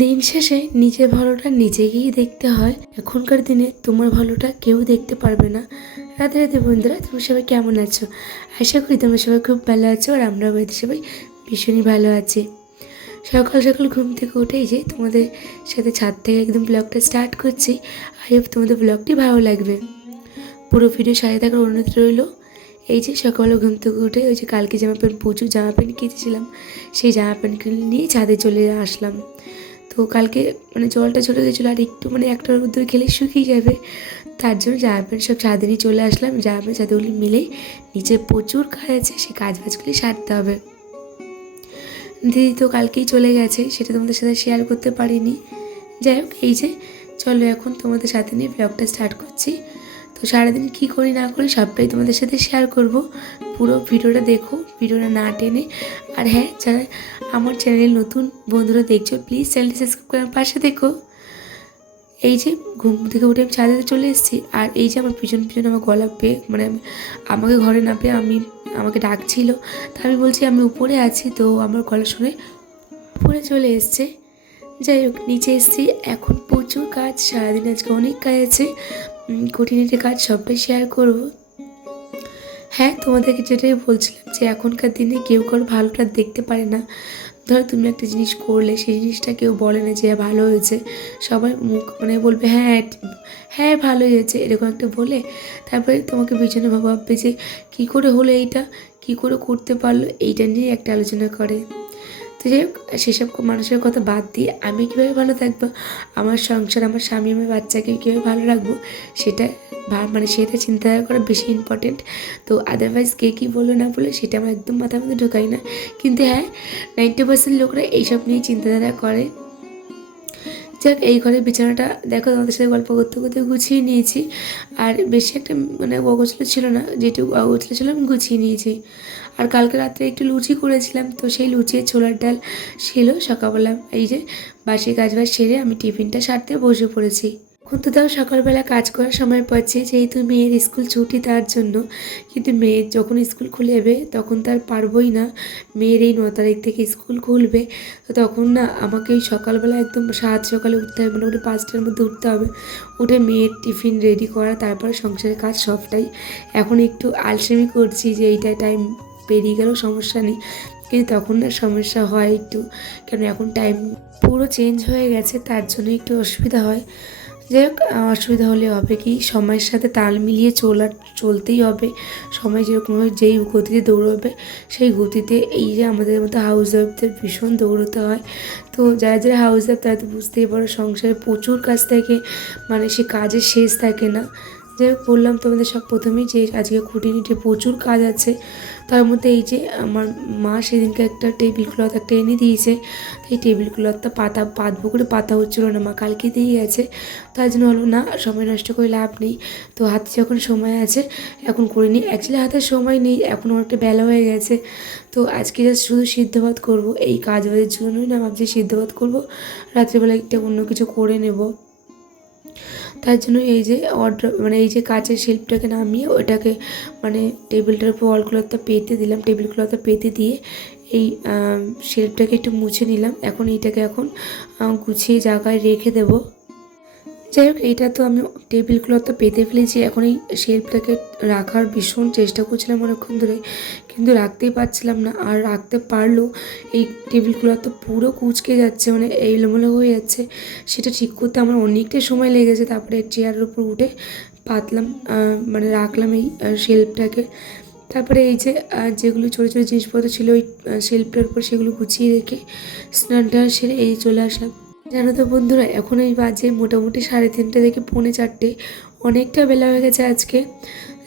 দিন শেষে নিজের ভালোটা নিজেকেই দেখতে হয়। এখনকার দিনে তোমার ভালোটা কেউ দেখতে পারবে না। রাধে রাধে বন্ধুরা, তোমরা সবাই কেমন আছো? আশা করি তোমরা সবাই খুব ভালো আছো, আর আমরা বাড়িতে সবাই ভীষণই ভালো আছি। সকাল সকাল ঘুম থেকে উঠেই যে তোমাদের সাথে ছাদ থেকে একদম ব্লগটা স্টার্ট করছি। আই হোপ তোমাদের ব্লগটি ভালো লাগবে। পুরো ভিডিও সাথে থাকার অনুরোধ রইল। এই যে সকালে ঘুম থেকে উঠে ওই যে কালকে প্রচুর জামা প্যান্ট কিনেছিলাম, সেই জামা প্যান্ট নিয়ে ছাদে চলে আসলাম। তো কালকে জলটা চলে গেছিলো, আর একটু একটা রোদ্দুর খেলে শুকিয়ে যাবে, তার জন্য জামা প্যান্ট সব ছাদে নিয়ে চলে আসলাম। জামা প্যান্ট ছাদেগুলি মিলে নিচে প্রচুর কাজ আছে, সেই কাজগুলি সারতে হবে। দিদি তো কালকেই চলে গেছে, সেটা তোমাদের সাথে শেয়ার করতে পারিনি। যাই হোক, এই যে চলো এখন তোমাদের সাথে নিয়ে ব্লগটা স্টার্ট করছি। তো সারাদিন কী করি না করি সবটাই তোমাদের সাথে শেয়ার করব। পুরো ভিডিওটা দেখো, ভিডিওটা না টেনে। আর হ্যাঁ, যারা আমার চ্যানেল নতুন বন্ধুরা দেখছো, প্লিজ চ্যানেলটি সাবস্ক্রাইব করার পাশে দেখো। এই যে ঘুম থেকে উঠে আমি ছাদে চলে এসেছি, আর এই যে আমার পিছন পিছন আমার গলা পেয়ে আমাকে ঘরে না পেয়ে আমাকে ডাকছিল। তা আমি বলছি আমি উপরে আছি, তো আমার গলা শুনে উপরে চলে এসছে। যাই হোক, নিচে এসেছি। এখন প্রচুর কাজ, সারাদিন আজকে অনেক কাজ আছে, খুঁটিনাটি কাজ সবটাই শেয়ার করব। হ্যাঁ, তোমাদেরকে যেটাই বলছিলাম যে এখনকার দিনে কেউ কারো ভালোটা দেখতে পারে না। ধরো তুমি একটা জিনিস করলে, সেই জিনিসটা কেউ বলে না যে ভালো হয়েছে, সবাই মুখ বলবে হ্যাঁ হ্যাঁ ভালোই হয়েছে, এরকম একটা বলে তারপরে তোমাকে পিছনে ভাববে যে কী করে হলো এইটা, কী করে করতে পারলো, এইটা নিয়ে একটা আলোচনা করে। তো যাই হোক, সেসব মানুষের কথা বাদ দিয়ে আমি কীভাবে ভালো থাকবো, আমার সংসার, আমার স্বামী, আমার বাচ্চাকে কীভাবে ভালো রাখবো, সেটা সেটা চিন্তাধারা করা বেশি ইম্পর্টেন্ট। তো আদারওয়াইজ কে কী বললো না বলে সেটা আমার একদম মাথার মধ্যে ঢোকাই না। কিন্তু হ্যাঁ, 90% লোকরা এইসব নিয়ে চিন্তাধারা করে। যাক, এই ঘরে বিছানাটা দেখো তোমাদের সাথে গল্প করতে করতে গুছিয়ে নিয়েছি। আর বেশি একটা অগোছলো ছিল না, যেটুকু অগোছলো ছিল আমি গুছিয়ে নিয়েছি। আর কালকে রাত্রে একটু লুচি করেছিলাম, তো সেই লুচি ছোলার ডাল ছিল। সকালবেলা এই যে বাসি কাজবাজ সেরে আমি টিফিনটা সারতে বসে পড়েছি। এখন তো তাও সকালবেলা কাজ করার সময় পাচ্ছি, যেহেতু মেয়ের স্কুল ছুটি তার জন্য। কিন্তু মেয়ের যখন স্কুল খুলে যাবে তখন তার পারবই না। মেয়ের এই 9 তারিখ থেকে স্কুল খুলবে, তো তখন না আমাকে ওই সকালবেলা একদম সকালে উঠতে হবে, মোটামুটি 5টার মধ্যে উঠতে হবে। উঠে মেয়ের টিফিন রেডি করা, তারপরে সংসারের কাজ সবটাই। এখন একটু আলসেমি করছি যে এইটা টাইম পেরিয়ে গেলেও সমস্যা নেই, কিন্তু তখন না সমস্যা হয় একটু, কেন এখন টাইম পুরো চেঞ্জ হয়ে গেছে, তার জন্য একটু অসুবিধা হয়। যাই হোক, অসুবিধা হলে হবে কি, সময়ের সাথে তাল মিলিয়ে চলতেই হবে। সময় যেরকমভাবে যেই গতিতে দৌড়বে, সেই গতিতে এই যে আমাদের মতো হাউস ওয়াইফদের ভীষণ দৌড়তে হয়। তো যারা যারা হাউস ওয়াইফ তারা তো বুঝতেই পারো, সংসারে প্রচুর কাজ থাকে, সে কাজের শেষ থাকে না। যাই হোক, বললাম তোমাদের সব প্রথমেই যে আজকে খুঁটিনিটি প্রচুর কাজ আছে। তার মধ্যে এই যে আমার মা সেদিনকে একটা টেবিল ক্লথ একটা এনে দিয়েছে, এই টেবিল ক্লথটা পাতবো করে পাতা হচ্ছিলো না, মা কালকে দিয়ে গেছে। তার জন্য হলো না, সময় নষ্ট করে লাভ নেই। তো হাতে যখন সময় আছে এখন করে নিই। অ্যাকচুয়ালি হাতে সময় নেই, এখন অনেকটা বেলা হয়ে গেছে। তো আজকে জাস্ট শুধু সিদ্ধ ভাত করবো, এই কাজ বাজের জন্যই না ভাবছি সিদ্ধ ভাত করবো, রাত্রিবেলা একটা অন্য কিছু করে নেব। তার জন্য এই যে এই যে কাচের শিল্পটাকে নামিয়ে ওটাকে টেবিলটার উপর ওয়াল ক্লথটা পেতে দিলাম, টেবিল ক্লথটা পেতে দিয়ে এই শিল্পটাকে একটু মুছে নিলাম। এখন এইটাকে গুছিয়ে জায়গায় রেখে দেবো। যাই হোক, এইটা তো আমি টেবিল ক্লথটা পেতে ফেলেছি, এখন এই শেলফটাকে রাখার ভীষণ চেষ্টা করছিলাম অনেকক্ষণ ধরে, কিন্তু রাখতেই পারছিলাম না। আর রাখতে পারলেও এই টেবিল ক্লথটা পুরো কুঁচকে যাচ্ছে, এলোমেলো হয়ে যাচ্ছে। সেটা ঠিক করতে আমার অনেকটাই সময় লেগেছে। তারপরে চেয়ারের উপর উঠে পাতলাম, রাখলাম এই শেলফটাকে। তারপরে এই যে যেগুলো ছোটো ছোটো জিনিসপত্র ছিল ওই শেলফটার উপর, সেগুলো গুছিয়ে রেখে স্নান টান সেরে এই চলে আসলাম। জানো তো বন্ধুরা, এখন এই বাজে মোটামুটি 3:30 থেকে 4:45, অনেকটা বেলা হয়ে গেছে আজকে।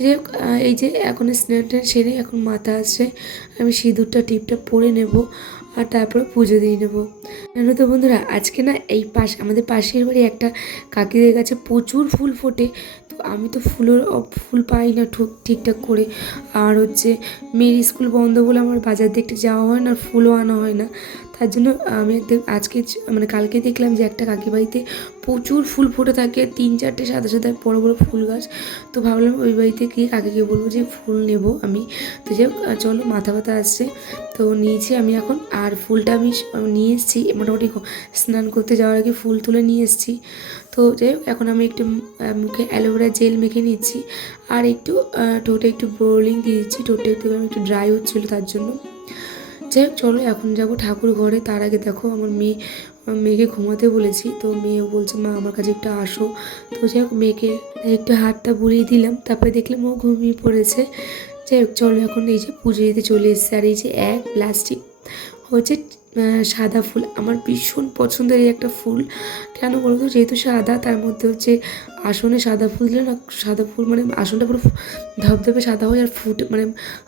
যাই হোক, এই যে এখন স্নান টান সেরে এখন মাথা আসছে, আমি সিঁদুরটা টিপটা পরে নেব। আর তারপরে পুজো দিয়ে নেবো। জানো তো বন্ধুরা, আজকে না এই আমাদের পাশের বাড়ি একটা কাকিদের কাছে প্রচুর ফুল ফোটে। তো আমি তো ফুল পাই না ঠিকঠাক করে। আর হচ্ছে মেয়ের স্কুল বন্ধ বলে আমার বাজার দেখতে যাওয়া হয় না, আর ফুলও আনা হয় না। তার জন্য আমি মানে কালকে দেখলাম যে একটা কাকি বাড়িতে প্রচুর ফুল ফুটে থাকে, 3-4টে সাদা সাদা বড় বড় ফুল গাছ। তো ভাবলাম ওই বাড়িতে গিয়ে কাকিকে বলবো যে ফুল নেব আমি। তো যাই হোক, চলো মাথা ব্যথা আসছে তো নিয়েছি আমি এখন। আর ফুলটা আমি নিয়ে এসেছি মোটামুটি স্নান করতে যাওয়ার আগে ফুল তুলে নিয়ে এসেছি। তো যাই হোক, এখন আমি একটু মুখে অ্যালোভেরা জেল মেখে নিচ্ছি, আর একটু ঠোঁটে একটু বোরলিং দিয়ে দিচ্ছি। ঠোঁটে একটু ড্রাই হচ্ছিলো তার জন্য। যাই হোক, চলো এখন যাবো ঠাকুর ঘরে। তার আগে দেখো আমার মেয়েকে ঘুমাতে বলেছি, তো মেয়েও বলছে মা আমার কাছে একটু আসো। তো যাই হোক, মেয়েকে একটু হাতটা বুলিয়ে দিলাম, তারপরে দেখলাম ও ঘুমিয়ে পড়েছে। যাই হোক, চলো এখন এই যে পুজো দিতে চলে এসেছে। আর এই যে এক প্লাস্টিক হচ্ছে সাদা ফুল, আমার ভীষণ পছন্দের এই একটা ফুল। কেন বলতো, যেহেতু সাদা, তার মধ্যে হচ্ছে আসনে সাদা ফুল দিলে না, সাদা ফুল মানে আসনটা পুরো ধবধবে সাদা হয়, আর মানে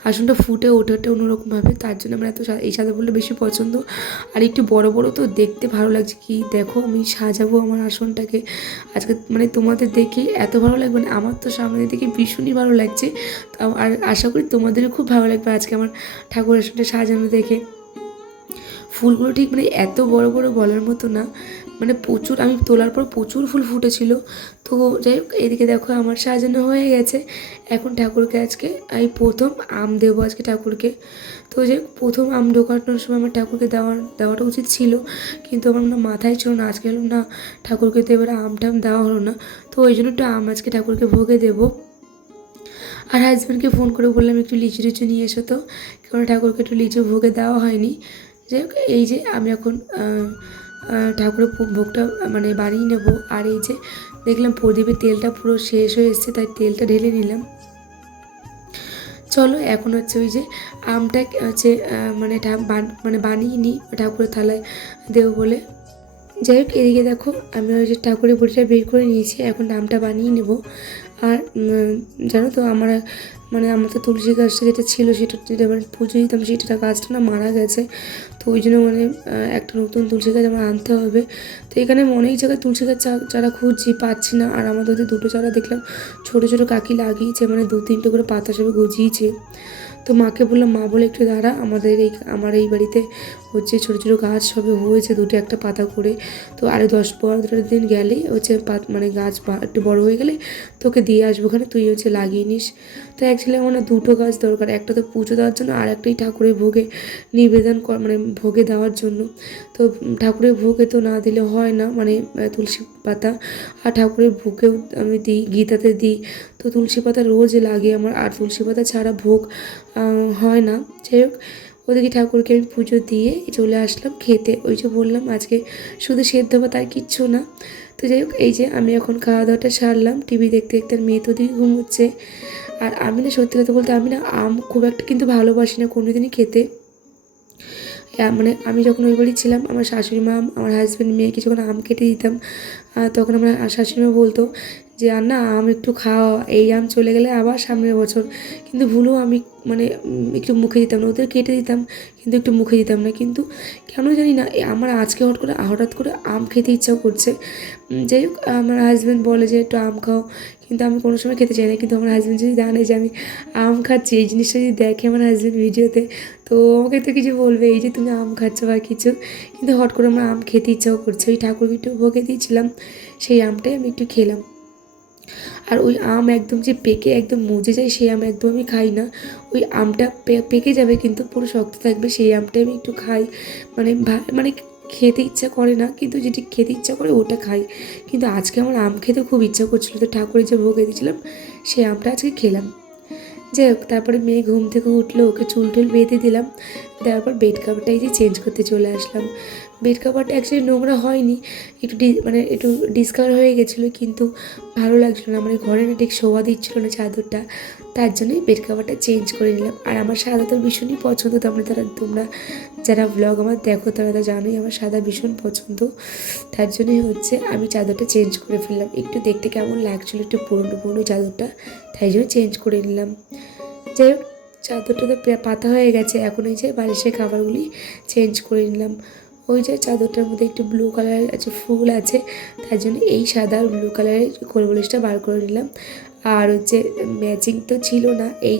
আসনটা ফুটে ওঠে ওঠে অন্যরকমভাবে। তার জন্য আমার এই সাদা ফুলটা বেশি পছন্দ। আর একটু বড় বড় তো দেখতে ভালো লাগছে। কি দেখো, আমি সাজাবো আমার আসনটাকে আজকে, মানে তোমাদের দেখে এত ভালো লাগবে না, আমার তো সামনে দেখে ভীষণই ভালো লাগছে। আর আশা করি তোমাদেরও খুব ভালো লাগবে আজকে আমার ঠাকুর আসনটা সাজানো দেখে। ফুলগুলো ঠিক মানে এত বড় বড় বলার মতো না, মানে প্রচুর, আমি তোলার পর প্রচুর ফুল ফুটেছিল। তো যাই হোক, এদিকে দেখো আমার সাজানো হয়ে গেছে। এখন ঠাকুরকে আজকে এই প্রথম আম দেবো আজকে ঠাকুরকে। তো যে প্রথম আম ঢোকানোর সময় আমার ঠাকুরকে দেওয়াটা উচিত ছিল, কিন্তু আমার মাথায় ছিল না। আজকে হলো না ঠাকুরকে তো এবারে টাম দেওয়া হলো না, তো ওই জন্য একটু আম আজকে ঠাকুরকে ভোগে দেবো। আর হাজব্যান্ডকে ফোন করে বললাম একটু লিচু টিচু নিয়ে এসো, তো কারণ ঠাকুরকে একটু লিচু ভোগে দেওয়া হয়নি। যাই হোক, এই যে আমি এখন ঠাকুরের ভোগটা মানে বানিয়ে নেব। আর এই যে দেখলাম প্রদীপের তেলটা পুরো শেষ হয়ে এসছে, তাই তেলটা ঢেলে নিলাম। চলো এখন হচ্ছে ওই যে আমটা হচ্ছে মানে বানিয়ে নিই ঠাকুরের থালায় দেবো বলে। যাই হোক, এদিকে দেখো আমি ওই যে ঠাকুরের বড়িটা বের করে নিয়েছি, এখন আমটা বানিয়ে নেব। আর জানো তো আমার তো তুলসী গাছটা যেটা ছিল, যেটা মানে পুজো দিতাম, সেটা গাছটা না মারা গেছে। তো ওই জন্য মানে একটা নতুন তুলসী গাছ আমার আনতে হবে। তো এখানে অনেক জায়গায় তুলসী গাছ চারা খুঁজছি, পাচ্ছি না। আর আমাদের ওদের দুটো চারা দেখলাম ছোটো ছোটো কাকি লাগিয়েছে, মানে 2-3টে করে পাতা সবে গজিয়েছে। তো মাকে বললাম, মা বলে একটু দাঁড়া, আমার এই বাড়িতে হচ্ছে ছোটো ছোটো গাছ সবে হয়েছে, 2-1টা পাতা করে। তো আরও 10-15 দিন গেলেই হচ্ছে মানে গাছ একটু বড় হয়ে গেলে তোকে দিয়ে আসবো, ওখানে তুই হচ্ছে লাগিয়ে নিস। তো অ্যাকচুয়ালি আমার না 2টো গাছ দরকার, একটা তো পুজো দেওয়ার জন্য, আর একটাই ঠাকুরের ভোগে নিবেদন মানে ভোগে দেওয়ার জন্য। তো ঠাকুরের ভোগে তো না দিলে হয় না, মানে তুলসী পাতা। আর ঠাকুরের ভোগেও আমি দিই, গীতাতে দিই। তো তুলসী পাতা রোজ লাগে আমার, আর তুলসী পাতা ছাড়া ভোগ হয় না। যাই হোক, ওদিকে ঠাকুরকে আমি পুজো দিয়ে চলে আসলাম খেতে। ওই যে বললাম আজকে শুধু সেদ্ধ ভাত, আর কিচ্ছু না। তো যাই হোক, এই যে আমি এখন খাওয়া দাওয়াটা সারলাম, টিভি দেখতে দেখতে। আর মেয়ে তো দিকে ঘুমোচ্ছে। আর আমি না সত্যি কথা বলতে, আমি না আম খুব একটা কিন্তু ভালোবাসি না কোনোদিনই খেতে। মানে আমি যখন ওই বাড়ি ছিলাম, আমার শাশুড়ি মা আমার হাজব্যান্ড মেয়েকে যখন আম কেটে দিতাম, তখন আমার শাশুড়ি মা বলতো যে আর না আম একটু খাওয়া, এই আম চলে গেলে আবার সামনের বছর। কিন্তু ভুলেও আমি মানে একটু মুখে দিতাম না, ওদের কেটে দিতাম কিন্তু একটু মুখে দিতাম না। কিন্তু কেন জানি না আমার আজকে হঠাৎ করে আম খেতে ইচ্ছা করছে। যাই হোক, আমার হাজব্যান্ড বলে যে একটু আম খাও, কিন্তু আমি কোনো সময় খেতে চাই না। কিন্তু আমার হাজব্যান্ড যদি জানে যে আমি আম খাচ্ছি, এই জিনিসটা যদি দেখে আমার হাজব্যান্ড ভিডিওতে, তো আমাকে তো কিছু বলবে, এই যে তুমি আম খাচ্ছ বা কিছু। কিন্তু হট করে আমার আম খেতে ইচ্ছাও করছে। ওই ঠাকুরকে একটু ভোগে দিয়েছিলাম, সেই আমটাই আমি একটু খেলাম। আর ওই আম একদম যে পেকে একদম মজে যায়, সেই আম একদম আমি খাই না। ওই আমটা পেকে যাবে কিন্তু পুরো শক্ত থাকবে, সেই আমটাই আমি একটু খাই। মানে মানে খেতে ইচ্ছা করে না, কিন্তু যেটি খেতে ইচ্ছা করে ওটা খাই। কিন্তু আজকে আমার আম খেতে খুব ইচ্ছা করছিলো, তো ঠাকুরের যে ভোগে দিয়েছিলাম সেই আমটা আজকে খেলাম। যাই হোক, তারপরে মেয়ে ঘুম থেকে উঠলো, ওকে চুল টুল বেঁধে দিলাম। দেওয়ার পর বেড কাভারটা এই যে চেঞ্জ করতে চলে আসলাম। বেড কাভারটা অ্যাকচুয়ালি নোংরা হয়নি, মানে একটু ডিসকালার হয়ে গেছিলো, কিন্তু ভালো লাগছিলো না, মানে ঘরে না ঠিক শোভা দিচ্ছিলো না চাদরটা। তার জন্যই বেড কাভারটা চেঞ্জ করে নিলাম। আর আমার সাদা তো ভীষণই পছন্দ, তোমরা যারা ব্লগ আমার দেখো তারা তো জানোই আমার সাদা ভীষণ পছন্দ। তার জন্যই হচ্ছে আমি চাদরটা চেঞ্জ করে ফেললাম। একটু দেখতে কেমন লাগছিলো, একটু পুরনো পুরনো চাদরটা, তাই জন্য চেঞ্জ করে নিলাম। যাই হোক, চাদরটা তো পাতা হয়ে গেছে, এখন এই যে বালিশের খাবারগুলি চেঞ্জ করে নিলাম। ওই যে চাদরটার মধ্যে একটু ব্লু কালারের আছে ফুল আছে, তার জন্য এই সাদা আর ব্লু কালারের কোলবালিশটা বার করে নিলাম। আর হচ্ছে ম্যাচিং তো ছিল না, এই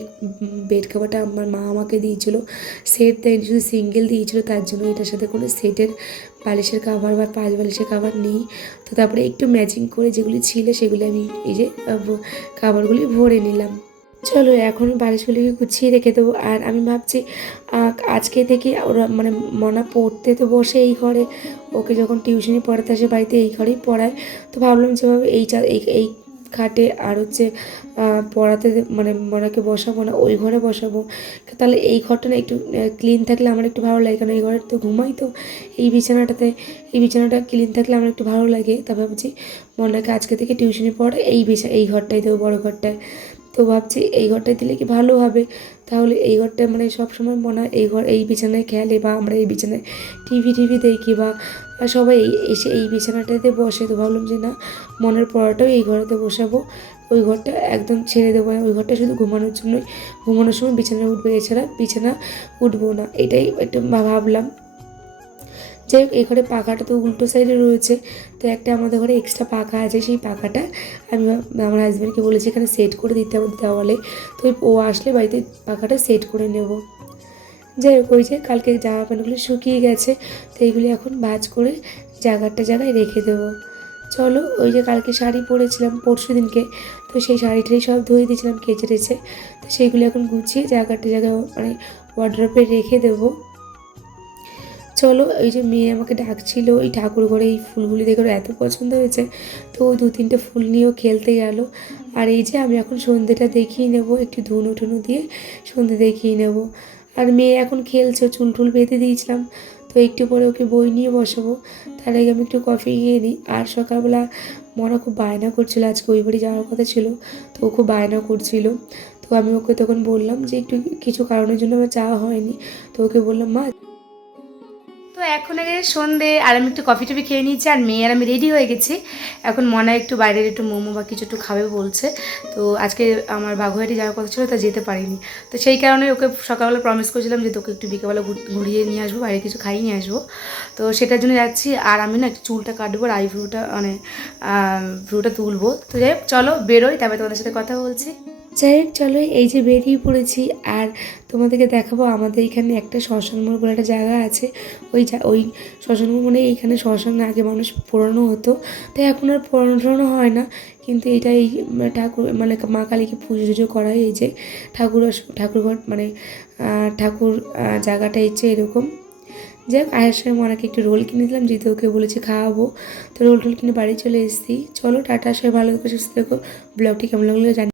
বেড কাভারটা আমার মা আমাকে দিয়েছিল, সেট দেয়নি, শুধু সিঙ্গেল দিয়েছিল, তার জন্য এটার সাথে কোনো সেটের বালিশের কাভার বা পাঁচ বালিশের কাভার নেই। তো তারপরে একটু ম্যাচিং করে যেগুলি ছিল সেগুলি আমি এই যে কাভারগুলি ভরে নিলাম। চলো এখন বালিশগুলিকে গুছিয়ে রেখে দেবো। আর আমি ভাবছি আজকে থেকে ওরা মানে মনা পড়তে তো বসে এই ঘরে, ওকে যখন টিউশনি পড়াতে আসে বাড়িতে এই ঘরেই পড়ায়, তো ভাবলাম যেভাবে এই খাটে আর হচ্ছে পড়াতে মানে মনাকে বসাবো না, ওই ঘরে বসাবো, তাহলে এই ঘরটা না একটু ক্লিন থাকলে আমার একটু ভালো লাগে, কারণ এই ঘরে তো ঘুমাই, তো এই বিছানাটাতে এই বিছানাটা ক্লিন থাকলে আমার একটু ভালো লাগে। তা ভাবছি মনাকে আজকে থেকে টিউশনি পড়ে এই ঘরটাই দেবো, বড়ো ঘরটায়। তো ভাবছি এই ঘরটায় দিলে কি ভালো হবে, তাহলে এই ঘরটা মানে সবসময় মনে হয় এই বিছানায় খেলে, বা আমরা এই বিছানায় টিভি দেখি, বা সবাই এসে এই বিছানাটাতে বসে। তো ভাবলাম যে না, মনের পড়াটাও এই ঘরেতে বসাবো, ওই ঘরটা একদম ছেড়ে দেবো না, ওই ঘরটা শুধু ঘুমানোর জন্যই, ঘুমানোর সময় বিছানায় উঠবে, এছাড়া বিছানা উঠবো না, এটাই একটু ভাবলাম। যাই হোক, এই ঘরে পাখাটা তো উল্টো সাইডে রয়েছে, তো একটা আমাদের ঘরে এক্সট্রা পাখা আছে, সেই পাখাটা আমি আমার হাজব্যান্ডকে বলেছি এখানে সেট করে দিতে হবে দেওয়ালে, তো ও আসলে বাড়িতে পাখাটা সেট করে নেব। যাই হোক, ওই যে কালকে জামা প্যান্টগুলি শুকিয়ে গেছে, তো এইগুলি এখন ভাঁজ করে জায়গায় রেখে দেবো। চলো, ওই যে কালকে শাড়ি পরেছিলাম পরশু দিনকে, তো সেই শাড়িটাই সব ধুয়ে দিয়েছিলাম কেচে টেচে, তো সেইগুলি এখন গুছিয়ে জায়গায় মানে ওয়ার্ড্রপে রেখে দেবো। চলো, এই যে মেয়ে আমাকে ডাকছিল এই ঠাকুর ঘরে এই ফুলগুলি দেখে ওর এত পছন্দ হয়েছে, তো ওই 2-3টে ফুল নিয়েও খেলতে গেল। আর এই যে আমি এখন সন্ধ্যেটা দেখিয়ে নেব, একটু ধুনো টুনো দিয়ে সন্ধ্যে দেখিয়ে নেব। আর মেয়ে এখন খেলছে, চুল টুল বেঁধে দিয়েছিলাম, তো একটু পরে ওকে বই নিয়ে বসাবো, তার আগে আমি একটু কফি খেয়ে নিই। আর সকালবেলা মনা খুব বায়না করছিল, আজকে ওই বাড়ি যাওয়ার কথা ছিল, তো ও খুব বায়না করছিল, তো আমি ওকে তখন বললাম যে একটু কিছু কারণের জন্য আমার যাওয়া হয়নি, তো ওকে বললাম মা। তো এখন আগে সন্ধে, আর আমি একটু কফি টফি খেয়ে নিচ্ছি, আর মেয়ে আর আমি রেডি হয়ে গেছি। এখন মনে একটু বাইরের একটু মোমো বা কিছু একটু খাবে বলছে, তো আজকে আমার বাগুইহাটি যাওয়ার কথা ছিল, তা যেতে পারিনি, তো সেই কারণে ওকে সকালবেলা প্রমিস করেছিলাম যে তোকে একটু বিকেলবেলা ঘুরিয়ে নিয়ে আসবো, বাইরে কিছু খাইয়ে নিয়ে আসবো, তো সেটার জন্য যাচ্ছি। আর আমি না একটু চুলটা কাটবো, আর আইব্রোটা মানে ভ্রুটা তুলবো। তো যাই হোক, চলো বেরোই, তারপরে তোমাদের সাথে কথা বলছি। যাই হোক, চলো, এই যে বেরিয়ে পড়েছি। আর তোমাদেরকে দেখাবো আমাদের এখানে একটা শ্মশান মোড় বলে একটা জায়গা আছে, ওই শ্মশান মোড় মানে এইখানে শ্মশানে আগে মানুষ পোড়ানো হতো, তাই এখন আর পোড়ানো টোড়ানো হয় না, কিন্তু এটা এই ঠাকুর মানে মা কালীকে পুজো টুজো করা হয়। এই যে ঠাকুরঘর মানে ঠাকুর জায়গাটা হচ্ছে এরকম। যাই হোক, আয়ের সঙ্গে মনাকে একটু রোল কিনে দিলাম, যেহেতু ওকে বলেছে খাওয়াবো, তো রোল টোল কিনে বাড়ি চলে এসেছি। চলো টাটা, সবাই ভালো থেকো, সুস্থ থেকো। ব্লগটি কেমন লাগলো জানি।